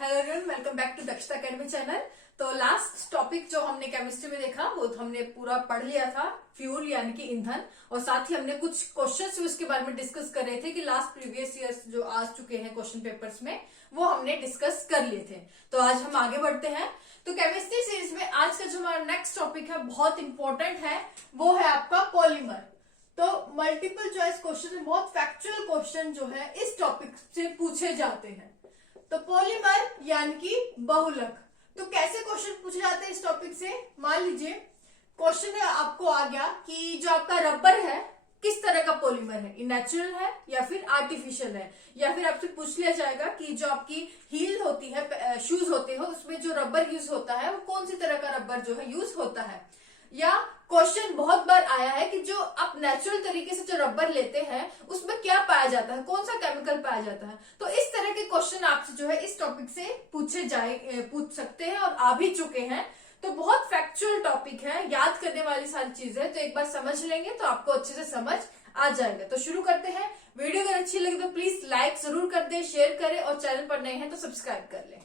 Hello everyone, welcome back to Dakshata academy channel. तो last topic जो हमने केमिस्ट्री में देखा वो हमने पूरा पढ़ लिया था, फ्यूल यानी कि ईंधन, और साथ ही हमने कुछ क्वेश्चंस उसके बारे में डिस्कस कर रहे थे कि लास्ट प्रीवियस ईयर्स जो आ चुके हैं क्वेश्चन पेपर्स में वो हमने डिस्कस कर लिए थे। तो आज हम आगे बढ़ते हैं। तो केमिस्ट्री सीरीज में आज का जो हमारा नेक्स्ट टॉपिक है बहुत इंपॉर्टेंट है, वो है आपका पॉलीमर। तो मल्टीपल चॉइस क्वेश्चन, बहुत फैक्चुअल क्वेश्चन जो है इस टॉपिक से पूछे जाते हैं। तो पॉलीमर यानी कि बहुलक, तो कैसे क्वेश्चन पूछे जाते हैं इस टॉपिक से? मान लीजिए क्वेश्चन आपको आ गया कि जो आपका रबर है किस तरह का पॉलीमर है, ये नेचुरल है या फिर आर्टिफिशियल है, या फिर आपसे पूछ लिया जाएगा कि जो आपकी हील होती है, शूज होते हैं, उसमें जो रबर यूज होता है वो कौन सी तरह का रबर जो है यूज होता है। या क्वेश्चन बहुत बार आया है कि जो आप नेचुरल तरीके से जो रबर लेते हैं उसमें क्या पाया जाता है, कौन सा केमिकल पाया जाता है। तो इस तरह के क्वेश्चन आपसे जो है इस टॉपिक से पूछ सकते हैं और आ भी चुके हैं। तो बहुत फैक्चुअल टॉपिक है, याद करने वाली सारी चीजें, तो एक बार समझ लेंगे तो आपको अच्छे से समझ आ जाएगा। तो शुरू करते हैं। वीडियो अगर अच्छी लगे तो प्लीज लाइक जरूर कर दे, शेयर करें और चैनल पर नए हैं तो सब्सक्राइब कर लें।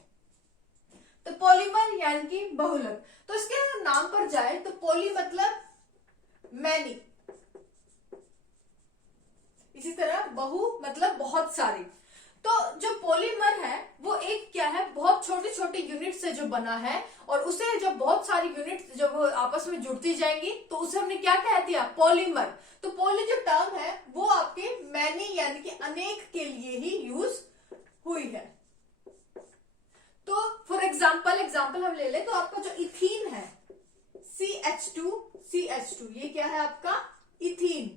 तो पॉलीमर यानी कि बहुलक, तो इसके नाम पर जाए तो पॉली मतलब मैनी, इसी तरह बहु मतलब बहुत सारी। तो जो पॉलीमर है वो एक क्या है, बहुत छोटी छोटी यूनिट से जो बना है, और उसे जब बहुत सारी यूनिट जब आपस में जुड़ती जाएंगी तो उसे हमने क्या कह दिया, पॉलीमर। तो पॉली जो टर्म है वो आपके मैनी यानी कि अनेक के लिए ही यूज हुई है। तो फॉर एग्जाम्पल हम ले ले तो आपका जो इथीन है CH2, ये क्या है आपका इथीन,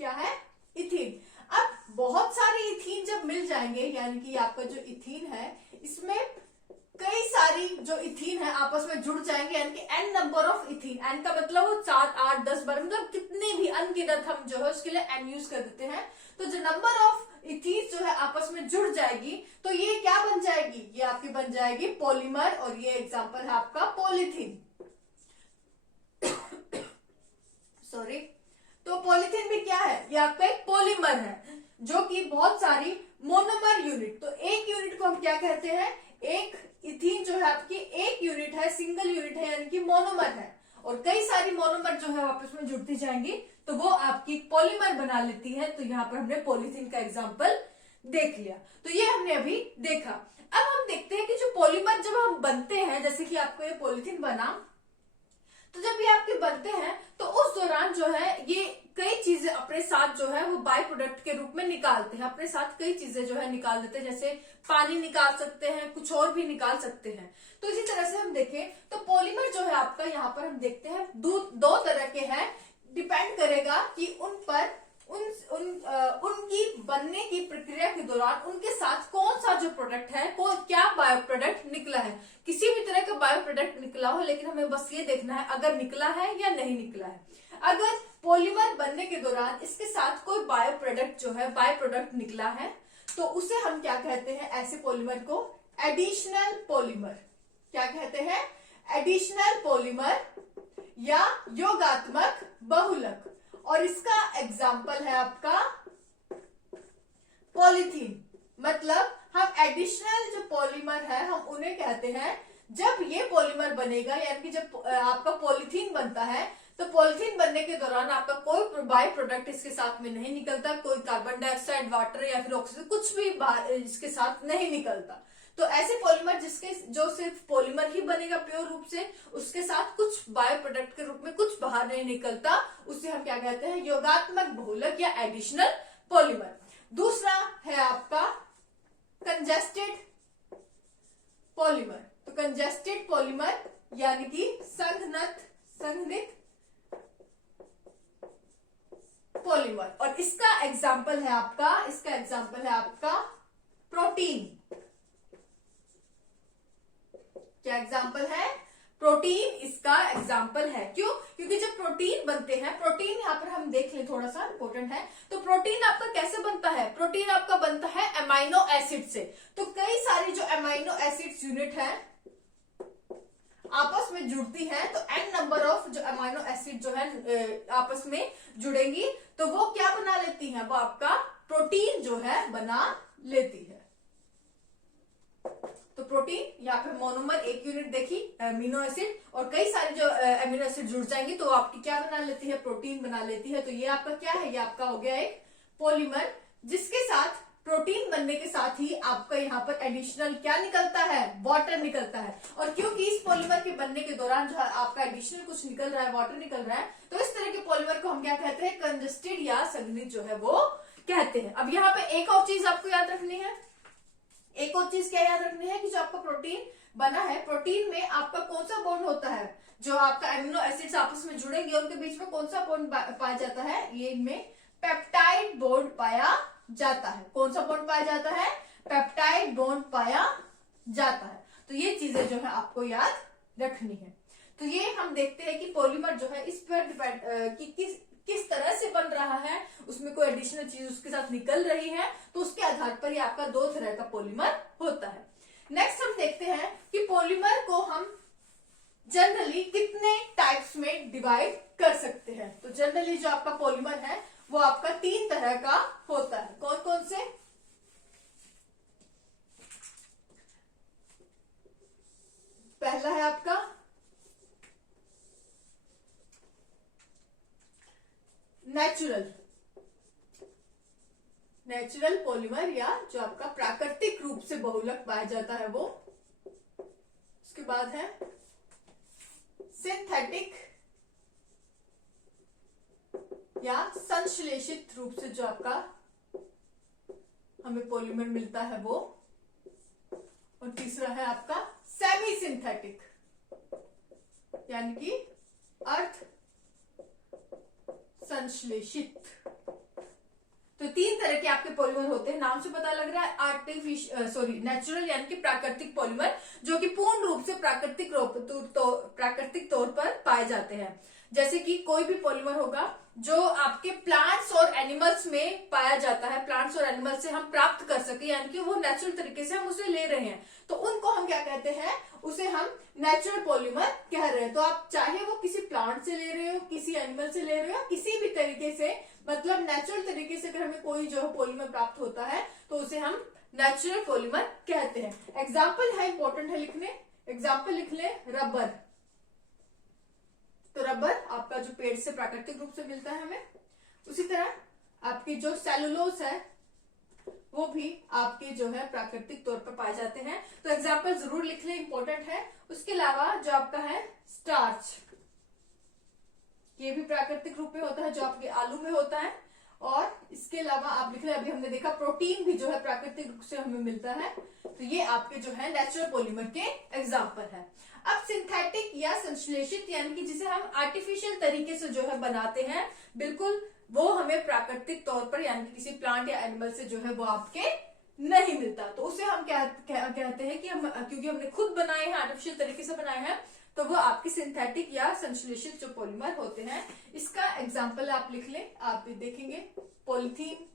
क्या है इथीन। अब बहुत सारे इथीन जब मिल जाएंगे यानी कि आपका जो इथीन है इसमें कई सारी जो इथीन है आपस में जुड़ जाएंगे, यानी कि n number of ethene. n का मतलब वो 4, 8, 10, 12, मतलब कितने भी अनगिनत हम जो है उसके लिए n यूज कर देते हैं। तो जो नंबर ऑफ इथीन जो है आपस में जुड़ जाएगी तो ये क्या बन जाएगी, ये आपकी बन जाएगी पॉलीमर, और ये एग्जांपल है आपका पॉलीथीन। सॉरी। तो पॉलीथीन भी क्या है, ये आपका एक पॉलीमर है जो कि बहुत सारी मोनोमर यूनिट, तो एक यूनिट को हम क्या कहते हैं, एक इथीन जो है आपकी एक यूनिट है, सिंगल यूनिट है यानी कि मोनोमर है, और कई सारी मोनोमर जो है आपस में जुड़ती जाएंगी तो वो आपकी पॉलीमर बना लेती है। तो यहाँ पर हमने पॉलीथीन का एग्जांपल देख लिया। तो ये हमने अभी देखा। अब हम देखते हैं कि जो पॉलीमर जब हम बनते हैं, जैसे कि आपको ये पॉलीथीन बना, तो जब ये आपके बनते हैं तो उस दौरान जो है ये कई चीजें अपने साथ जो है वो बाय प्रोडक्ट के रूप में निकालते हैं, अपने साथ कई चीजें जो है निकाल देते हैं, जैसे पानी निकाल सकते हैं, कुछ और भी निकाल सकते हैं। तो इसी तरह से हम देखें तो पॉलीमर जो है आपका यहाँ पर हम देखते हैं दो तरह के हैं, डिपेंड करेगा कि उन पर उनकी बनने की प्रक्रिया के दौरान उनके साथ कौन सा जो प्रोडक्ट है, क्या बायो प्रोडक्ट निकला है। किसी भी तरह का बायो प्रोडक्ट निकला हो, लेकिन हमें बस ये देखना है अगर निकला है या नहीं निकला है। अगर पॉलीमर बनने के दौरान इसके साथ कोई बायो प्रोडक्ट जो है बायो प्रोडक्ट निकला है तो उसे हम क्या कहते हैं, ऐसे पॉलीमर को एडिशनल पॉलीमर, क्या कहते हैं, एडिशनल पॉलीमर या योगात्मक बहुलक। और इसका एग्जाम्पल है आपका पॉलीथीन। मतलब हम एडिशनल जो पॉलीमर है हम उन्हें कहते हैं जब ये पॉलीमर बनेगा, यानी कि जब आपका पॉलीथीन बनता है तो पॉलीथीन बनने के दौरान आपका कोई बाय प्रोडक्ट इसके साथ में नहीं निकलता, कोई कार्बन डाइऑक्साइड, वाटर या फिर ऑक्सीजन कुछ भी इसके साथ नहीं निकलता। तो ऐसे पॉलीमर जिसके जो सिर्फ पॉलीमर ही बनेगा प्योर रूप से, उसके साथ कुछ बायो प्रोडक्ट के रूप में कुछ बाहर नहीं निकलता, उसे हम क्या कहते हैं, योगात्मक बहुलक या एडिशनल पॉलीमर। दूसरा है आपका कंजेस्टेड पॉलीमर। तो कंजेस्टेड पॉलीमर यानी कि संघनित पॉलीमर, और इसका एग्जाम्पल है आपका प्रोटीन। क्या एग्जाम्पल है, प्रोटीन इसका एग्जाम्पल है। क्यों? क्योंकि जब प्रोटीन बनते हैं, प्रोटीन यहाँ पर हम देख ले, थोड़ा सा इंपॉर्टेंट है। तो प्रोटीन आपका कैसे बनता है, प्रोटीन आपका बनता है अमाइनो एसिड से। तो कई सारी जो अमाइनो एसिड्स यूनिट है आपस में जुड़ती हैं, तो n नंबर ऑफ जो अमाइनो एसिड जो है आपस में जुड़ेंगी तो वो क्या बना लेती हैं, वो आपका प्रोटीन प्रोटीन जो है बना लेती है। तो प्रोटीन यहाँ पे मोनोमर एक यूनिट देखी, अमीनो एसिड, और कई सारे जो अमीनो एसिड जुड़ जाएंगे तो आपकी क्या बना लेती है, प्रोटीन बना लेती है। तो ये आपका क्या है, ये आपका हो गया एक पॉलीमर, जिसके साथ प्रोटीन बनने के साथ ही आपका यहाँ पर एडिशनल क्या निकलता है, वाटर निकलता है। और क्योंकि इस पॉलीमर के बनने के दौरान जो आपका एडिशनल कुछ निकल रहा है, वाटर निकल रहा है, तो इस तरह के पॉलीमर को हम क्या कहते हैं, कंजस्टेड या संघनित जो है वो कहते हैं। अब यहाँ पे एक और चीज आपको याद रखनी है, एक और चीज क्या याद रखनी है कि जो आपका प्रोटीन बना है, प्रोटीन में आपका कौन सा बॉन्ड होता है, जो आपका एमिनो एसिड्स आपस में जुड़ेंगे उनके बीच में कौन सा बॉन्ड पाया जाता है, ये इनमें पेप्टाइड बॉन्ड पाया जाता है। कौन सा बॉन्ड पाया जाता है, पेप्टाइड बॉन्ड पाया जाता है। तो ये चीजें जो है आपको याद रखनी है। तो ये हम देखते हैं कि पॉलीमर जो है इस पर डिपेंड कि किस तरह से बन रहा है, उसमें कोई एडिशनल चीज उसके साथ निकल रही है, तो उसके आधार पर ये आपका दो तरह का पॉलीमर होता है। नेक्स्ट हम देखते हैं कि पॉलीमर को हम जनरली कितने टाइप्स में डिवाइड कर सकते हैं। तो जनरली जो आपका पॉलीमर है वो आपका तीन तरह का होता है। कौन कौन से, पहला है आपका नेचुरल पॉलीमर, या जो आपका प्राकृतिक रूप से बहुलक पाया जाता है वो। उसके बाद है सिंथेटिक या संश्लेषित रूप से जो आपका हमें पॉलीमर मिलता है वो। और तीसरा है आपका सेमी सिंथेटिक, यानी कि अर्ध संश्लेषित। तो तीन तरह के आपके पॉलीमर होते हैं। नाम से पता लग रहा है नेचुरल यानी कि प्राकृतिक पॉलीमर, जो कि पूर्ण रूप से प्राकृतिक तौर पर पाए जाते हैं। जैसे कि कोई भी पॉलीमर होगा जो आपके प्लांट्स और एनिमल्स में पाया जाता है, प्लांट्स और एनिमल्स से हम प्राप्त कर सके, यानी कि वो नेचुरल तरीके से हम उसे ले रहे हैं, तो उनको हम क्या कहते हैं, उसे हम नेचुरल पॉलीमर कह रहे हैं। तो आप चाहे वो किसी प्लांट से ले रहे हो, किसी एनिमल से ले रहे हो, किसी भी तरीके से, मतलब नेचुरल तरीके से अगर हमें कोई जो पॉलीमर प्राप्त होता है तो उसे हम नेचुरल पॉलीमर कहते हैं। एग्जाम्पल है, इंपॉर्टेंट है लिखने, एग्जाम्पल लिख ले, रबर। तो रबर आपका जो पेड़ से प्राकृतिक रूप से मिलता है हमें। उसी तरह आपकी जो सेलुलोज है वो भी आपके जो है प्राकृतिक तौर पर पाए जाते हैं। तो एग्जाम्पल जरूर लिख ले, इंपॉर्टेंट है। उसके अलावा जो आपका है स्टार्च, ये भी प्राकृतिक रूप में होता है, जो आपके आलू में होता है। और इसके अलावा आप लिख रहे, अभी हमने देखा प्रोटीन भी जो है प्राकृतिक रूप से हमें मिलता है। तो ये आपके जो है नेचुरल पॉलीमर के एग्जाम्पल है। अब सिंथेटिक या संश्लेषित, यानी कि जिसे हम आर्टिफिशियल तरीके से जो है बनाते हैं, बिल्कुल वो हमें प्राकृतिक तौर पर यानी कि किसी प्लांट या एनिमल से जो है वो आपके नहीं मिलता, तो उसे हम क्या कहते हैं कि हम, क्योंकि हमने खुद बनाए हैं, आर्टिफिशियल तरीके से बनाए हैं, तो वो आपके सिंथेटिक या संश्लेषित जो पॉलीमर होते हैं। इसका एग्जाम्पल आप लिख लें, आप भी देखेंगे, पॉलीथीन,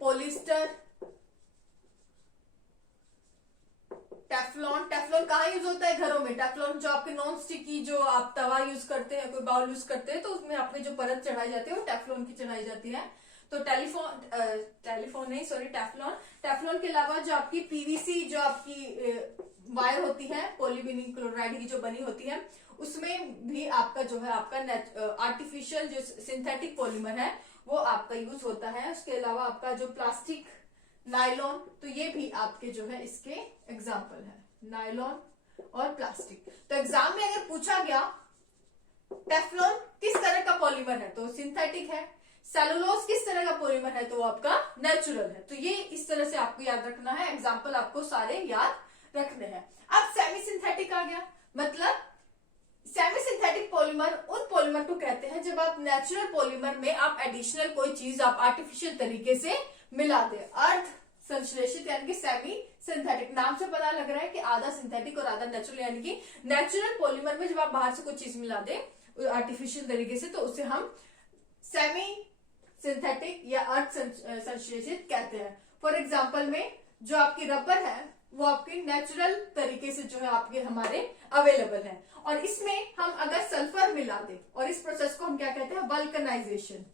पॉलिस्टर, टेफ्लॉन। टेफ्लॉन कहाँ यूज होता है, घरों में। टेफ्लॉन जो आपके नॉन स्टिकी, जो आप तवा यूज करते हैं, कोई बाउल यूज करते हैं, तो उसमें आपने जो परत चढ़ाई जाती है वो टेफ्लॉन की चढ़ाई जाती है। तो टेफ्लॉन। टेफ्लॉन के अलावा जो आपकी पीवीसी, जो आपकी वायर होती है, पॉलीविनिल क्लोराइड की जो बनी होती है, उसमें भी आपका जो है आपका आर्टिफिशियल जो सिंथेटिक पॉलीमर है वो आपका यूज होता है। उसके अलावा आपका जो प्लास्टिक, नायलॉन, तो ये भी आपके जो है इसके एग्जाम्पल है, नायलॉन और प्लास्टिक। तो एग्जाम में अगर पूछा गया टेफ्लॉन किस तरह का पॉलीमर है, तो सिंथेटिक है। सेलुलोज किस तरह का पॉलीमर है, तो वो आपका नेचुरल है। तो ये इस तरह से आपको याद रखना है, एग्जाम्पल आपको सारे याद रखने हैं। अब सेमी सिंथेटिक आ गया, मतलब सेमी सिंथेटिक पॉलीमर उन पॉलीमर को कहते हैं जब आप नेचुरल पॉलीमर में आप एडिशनल कोई चीज आप आर्टिफिशियल तरीके से मिला दे। अर्ध संश्लेषित यानी कि सेमी सिंथेटिक, नाम से पता लग रहा है कि आधा सिंथेटिक और आधा नेचुरल, यानी कि नेचुरल पॉलीमर में जब आप बाहर से कोई चीज मिला दे आर्टिफिशियल तरीके से, तो उसे हम सेमी सिंथेटिक या अर्ध संश्लेषित कहते हैं। फॉर एग्जाम्पल में जो आपकी रबर है, वो आपके नेचुरल तरीके से जो है आपके हमारे अवेलेबल है। और इसमें हम अगर सल्फर मिला दें, और इस प्रोसेस को हम क्या कहते हैं, वल्कनाइजेशन।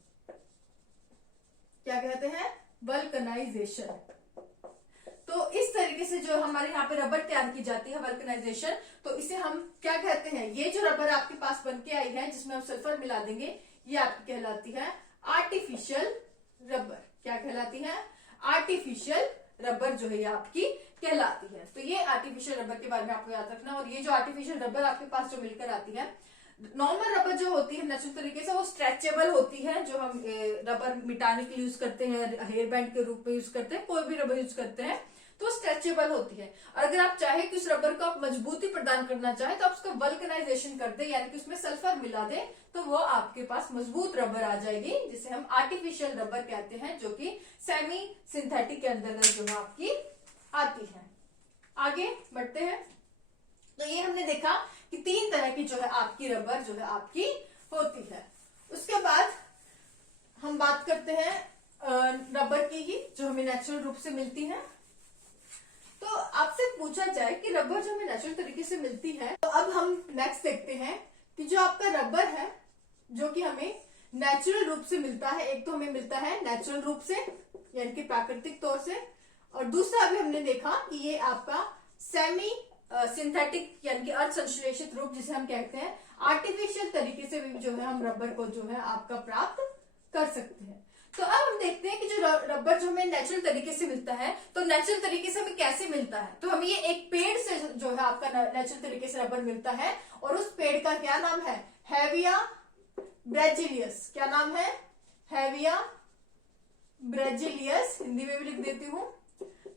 क्या कहते हैं, वल्कनाइजेशन। तो इस तरीके से जो हमारे यहाँ पे रबर तैयार की जाती है, वल्कनाइजेशन, तो इसे हम क्या कहते हैं, ये जो रबर आपके पास बन के आई है जिसमें हम सल्फर मिला देंगे, ये आपकी कहलाती है आर्टिफिशियल रबर। क्या कहलाती है, आर्टिफिशियल रबर जो है ये आपकी कहलाती है। तो ये आर्टिफिशियल रबर के बारे में आपको याद रखना। और ये जो आर्टिफिशियल रबर आपके पास जो मिलकर आती है, नॉर्मल रबर जो होती है नेचुरल तरीके से वो स्ट्रेचेबल होती है, जो हम रबर मिटाने के लिए यूज करते हैं, हेयर बैंड के रूप में यूज करते हैं, कोई भी रबर यूज करते हैं तो स्ट्रेचेबल होती है। और अगर आप चाहे कि उस रबर को आप मजबूती प्रदान करना चाहे तो आप उसका वल्कनाइजेशन कर दे, यानी कि उसमें सल्फर मिला दे, तो वो आपके पास मजबूत रबर आ जाएगी, जिसे हम आर्टिफिशियल रबर कहते हैं, जो कि सेमी सिंथेटिक के अंदर जो है आपकी आती है। आगे बढ़ते हैं। तो ये हमने देखा कि 3 तरह की जो है आपकी रबर जो है आपकी होती है। उसके बाद हम बात करते हैं रबर की ही, जो हमें नेचुरल रूप से मिलती है। तो आपसे पूछा जाए कि रबर जो हमें नेचुरल तरीके से मिलती है, तो अब हम नेक्स्ट देखते हैं कि जो आपका रबर है जो कि हमें नेचुरल रूप से मिलता है, एक तो हमें मिलता है नेचुरल रूप से यानी कि प्राकृतिक तौर से, और दूसरा अभी हमने देखा कि ये आपका सेमी सिंथेटिक यानी कि अर्धसंश्लेषित रूप जिसे हम कहते हैं, आर्टिफिशियल तरीके से भी जो है हम रबर को जो है आपका प्राप्त कर सकते हैं। तो अब हम देखते हैं कि जो रबर जो हमें नेचुरल तरीके से मिलता है, तो नेचुरल तरीके से हमें कैसे मिलता है, तो हमें ये एक पेड़ से जो है आपका नेचुरल तरीके से रबर मिलता है, और उस पेड़ का क्या नाम है, हेविया ब्रेजिलियस। क्या नाम है, हेविया ब्रेजिलियस, हिंदी में भी लिख देती हूं।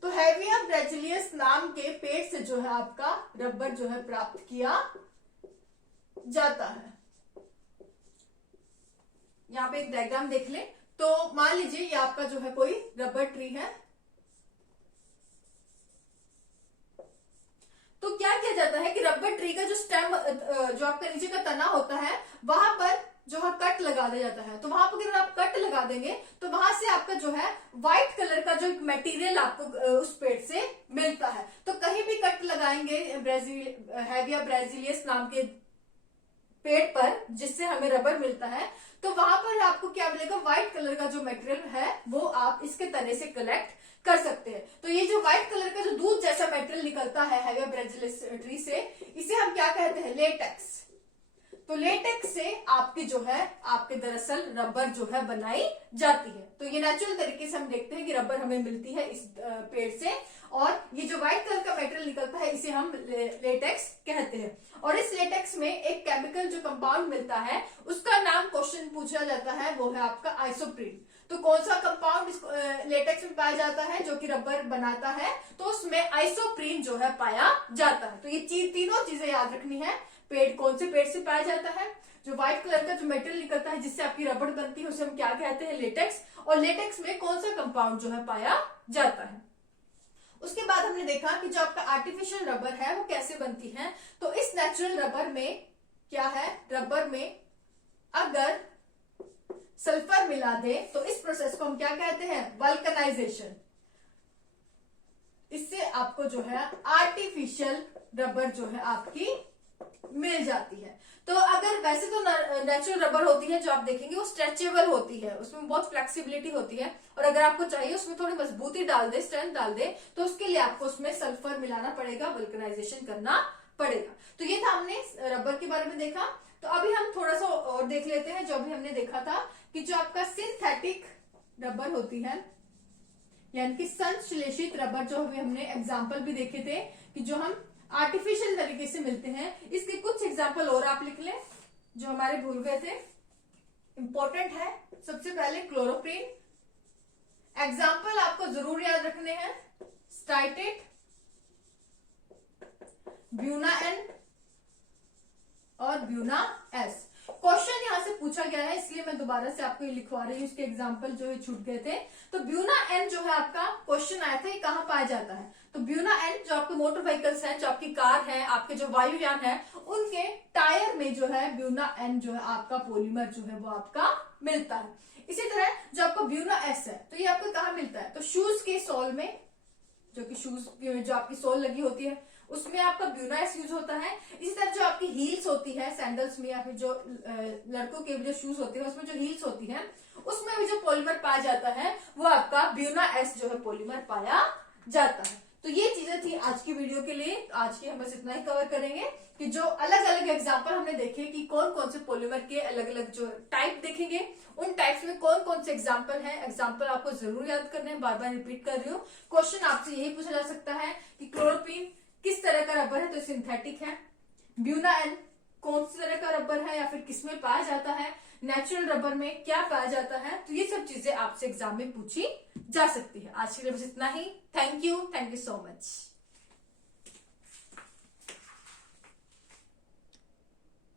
तो हेविया ब्रेजिलियस नाम के पेड़ से जो है आपका रबर जो है प्राप्त किया जाता है। यहाँ पे एक डायग्राम देख ले। तो मान लीजिए ये आपका जो है कोई रबर ट्री है, तो क्या किया जाता है कि रबर ट्री का जो स्टेम जो आपका नीचे का तना होता है, वहां पर जो है कट लगा दिया जाता है। तो वहां पर अगर आप कट लगा देंगे तो वहां से आपका जो है व्हाइट कलर का जो मटेरियल आपको उस पेड़ से मिलता है। तो कहीं भी कट लगाएंगे हेविया ब्रेजिलियस नाम के पेड़ पर जिससे हमें रबर मिलता है, तो वहां पर आपको क्या मिलेगा, व्हाइट कलर का जो मटेरियल है वो आप इसके तने से कलेक्ट कर सकते हैं। तो ये जो व्हाइट कलर का जो दूध जैसा मटेरियल निकलता है हेविया ब्रेजिलियस ट्री से, इसे हम क्या कहते हैं, लेटेक्स। तो लेटेक्स से आपके जो है आपके दरअसल रबर जो है बनाई जाती है। तो ये नेचुरल तरीके से हम देखते हैं कि रबर हमें मिलती है इस पेड़ से, और ये जो व्हाइट कलर का मटेरियल निकलता है इसे हम लेटेक्स कहते हैं। और इस लेटेक्स में एक केमिकल जो कंपाउंड मिलता है उसका नाम क्वेश्चन पूछा जाता है, वो है आपका आइसोप्रीन। तो कौन सा कंपाउंड इस लेटेक्स में पाया जाता है जो कि रबर बनाता है, तो उसमें आइसोप्रीन जो है पाया जाता है। तो ये तीनों चीजें याद रखनी है। पेड़ कौन से पेड़ से पाया जाता है, जो व्हाइट कलर का जो मटेरियल निकलता है जिससे आपकी रबर बनती है उसे हम क्या कहते हैं, लेटेक्स, और लेटेक्स में कौन सा कंपाउंड जो है पाया जाता है। उसके बाद हमने देखा कि जो आपका आर्टिफिशियल रबर है वो कैसे बनती है। तो इस नेचुरल रबर में क्या है, रबर में अगर सल्फर मिला दे तो इस प्रोसेस को हम क्या कहते हैं, वल्कनाइजेशन। इससे आपको जो है आर्टिफिशियल रबर जो है आपकी मिल जाती है। तो अगर वैसे तो नेचुरल रबर होती है जो आप देखेंगे वो स्ट्रेचेबल होती है, उसमें बहुत फ्लेक्सिबिलिटी होती है, और अगर आपको चाहिए उसमें थोड़ी मजबूती डाल दे, स्ट्रेंथ डाल दे, तो उसके लिए आपको उसमें सल्फर मिलाना पड़ेगा, वल्कनाइजेशन करना पड़ेगा। तो ये था हमने रबर के बारे में देखा। तो अभी हम थोड़ा सा और देख लेते हैं जो अभी हमने देखा था कि जो आपका सिंथेटिक रबर होती है यानी कि संश्लेषित रबर, जो अभी हमने एग्जाम्पल भी देखे थे कि जो हम आर्टिफिशियल तरीके से मिलते हैं, इसके कुछ एग्जाम्पल और आप लिख लें जो हमारे भूल गए थे, इंपॉर्टेंट है। सबसे पहले क्लोरोप्रीन, एग्जाम्पल आपको जरूर याद रखने हैं, स्टाइटेट, ब्यूना एन और ब्यूना एस। क्वेश्चन यहां से पूछा गया है इसलिए मैं दोबारा से आपको ये लिखवा रही हूँ, इसके एग्जाम्पल जो है छूट गए थे। तो ब्यूना एन जो है आपका क्वेश्चन आया था, ये कहाँ पाया जाता है, तो ब्यूना एन जो आपके मोटर व्हीकल्स हैं, जो आपकी कार है, आपके जो वायुयान है, उनके टायर में जो है ब्यूना एन जो है आपका पॉलीमर जो है वो आपका मिलता है। इसी तरह जो आपका ब्यूना एस है तो ये आपको कहाँ मिलता है, तो शूज के सोल में जो कि शूज जो आपकी सोल लगी होती है उसमें आपका ब्यूना एस यूज होता है। इसी तरह जो आपकी हील्स होती है सैंडल्स में या फिर जो लड़कों के जो शूज होते हैं उसमें जो हील्स होती है उसमें भी जो पॉलीमर पाया जाता है वो आपका ब्यूना एस जो है पॉलीमर पाया जाता है। तो ये चीजें थी आज की वीडियो के लिए। आज की हम बस इतना ही कवर करेंगे कि जो अलग अलग एग्जाम्पल हमने देखे कि कौन कौन से पॉलीमर के अलग अलग जो टाइप देखेंगे, उन टाइप्स में कौन कौन से एग्जाम्पल हैं। एग्जाम्पल आपको जरूर याद करने हैं, बार बार रिपीट कर रही हूँ। क्वेश्चन आपसे यही पूछा जा सकता है कि क्लोरोप्रीन किस तरह का रबर है, तो सिंथेटिक है। ब्यूना एन कौन सी तरह का रबर है या फिर किसमें पाया जाता है, नेचुरल रबर में क्या पाया जाता है। तो ये सब चीजें आपसे एग्जाम में पूछी जा सकती है। आज के लिए बस इतना ही। Thank you so much.